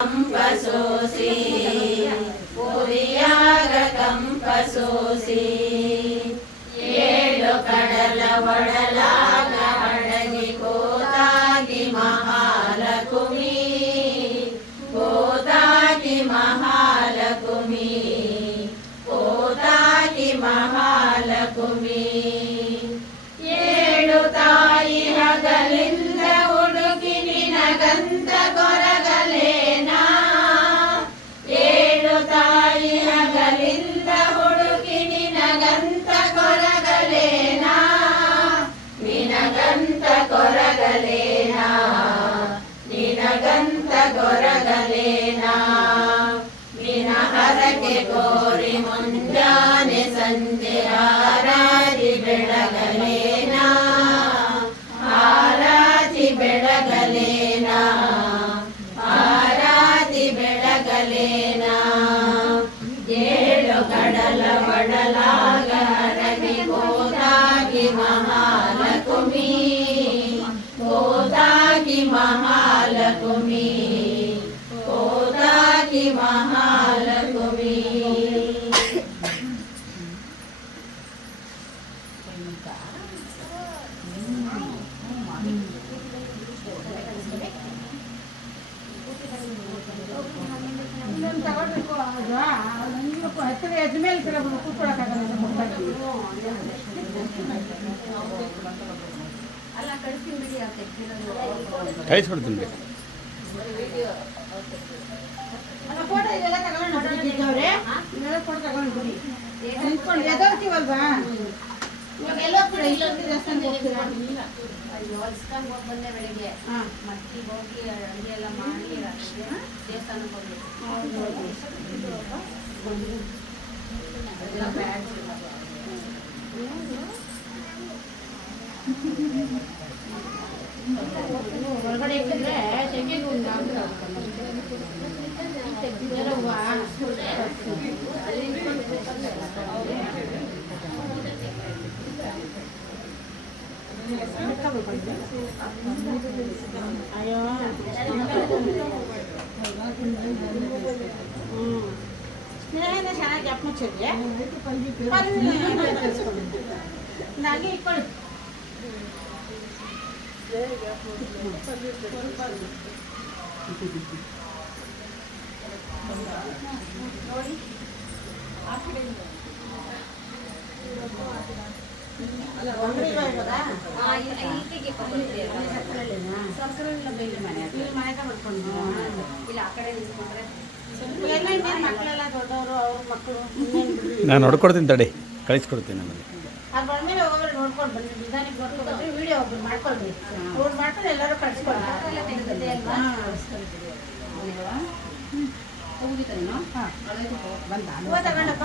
ಕಂಪಸೋಸಿ ಪುರಿಯಾಗ ಕಂಪಸೋಸಿ ಏಳು ಕಡಲ ಒಡಲಾಗ ಅಡಗಿ ಗೋದಾಗಿ ಮಹಾಲಕುಮಿ ಗೋದಾಗಿ ಮಹಾಲಕುಮಿ ಗೋದಾಗಿ ಮಹಾಲಕುಮಿ ಏಳು ತಾಯಿ ಹಗಲಿಂದ ಹುಡುಕಿ ನಿನಗಂತ ಕೊರಗಲೇನಾ ಏಳು ತಾಯಿ ಹಗಲಿಂದ ಹುಡುಕಿ ನಿನಗಂತ ಕೊರಗಲೇನಾ ನಿನಗಂತ ಕೊರಗಲೇನಾ ನಿನಗಂತ ಕೊರಗಲೇನಾ ನಿನ ಹರಕೆ ಕೋರಿ ಮುಂಜಾನೆ ಸಂಜೆ ಹಾರಾದಿ ಬೆಳಗಲೇನಾ ಹಾರಾದಿ ಬೆಳಗಲೇನಾ ಹಾರಾದಿ ಬೆಳಗಲೇನಾ ಏಳು ಕಡಲ ಒಡಲಾಗ ಅಡಗಿ ಗೋದಾಗಿ ಮಹಾಲಕುಮಿ ಗೋದಾಗಿ ಮಹಾಲಕುಮಿ ಗೋದಾಗಿ ಮಹಾಲಕುಮಿ ಕಳಿಸ್ಬಿಡ್ತೀನಿ ಫೋಟೋ ಇದೆಲ್ಲ ತಗೊಂಡ್ರೆ ಫೋಟೋ ತಗೊಂಡ್ಬಿಡಿ ನಿಂತ್ಕೊಂಡು ಎದರ್ತೀವಲ್ವಾ ಇವಾಗ ಎಲ್ಲೋ ಕೂಡ ಇಲ್ಲೊಂದು ದೇವಸ್ಥಾನಕ್ಕೆ ಹೋಗ್ತೀರಾ ಹೊಲ್ಸ್ಕೊಂಡ್ ಹೋಗಿ ಬಂದೆ ಬೆಳಿಗ್ಗೆ ಮಟ್ಟಿಗೆ ಹೋಗಿ ಅಡುಗೆ ಎಲ್ಲ ಮಾಡಿ ದೇವಸ್ಥಾನಕ್ಕೆ ಹೋಗ್ಬೇಕು ಹೊರಗಡೆ ಇಟ್ಟಿದ್ರೆ ಶೆಕೆಗೆ ಅಯ್ಯೋ ಸ್ನೇಹನ ಚೆನ್ನಾಗಿ ಅಪ್ಪ ಮುಚ್ಚಿದ್ದೆ ನನಗೆ ಇಟ್ಕೊಳ್ಳಿ ನೋಡಿ ಮಕ್ಕಳೆಲ್ಲ ದೊಡ್ಡವರು ಅವ್ರ ಮಕ್ಕಳು ನಾನು ನೋಡ್ಕೊಡ್ತೀನಿ ತಡಿ ಕಳಿಸ್ಕೊಡ್ತೀನಿ ಆಮೇಲೆ ಅದು ಬಂದ್ಮೇಲೆ ಒಬ್ಬೊಬ್ರು ನೋಡ್ಕೊಂಡು ಬನ್ನಿ ನಿಧಾನಕ್ಕೆ ನೋಡ್ಕೊಂಡು ಬಂದ್ರೆ ವಿಡಿಯೋ ಒಬ್ರು ಮಾಡ್ಕೊಳ್ರಿ ಅವ್ರು ಮಾಡ್ಕೊಂಡು ಎಲ್ಲರೂ ಕಳಿಸ್ಕೊಡ್ರಿ ಹೋಗಿದ್ದಾನೆ ಬಂದ ತಗೊಂಡಪ್ಪ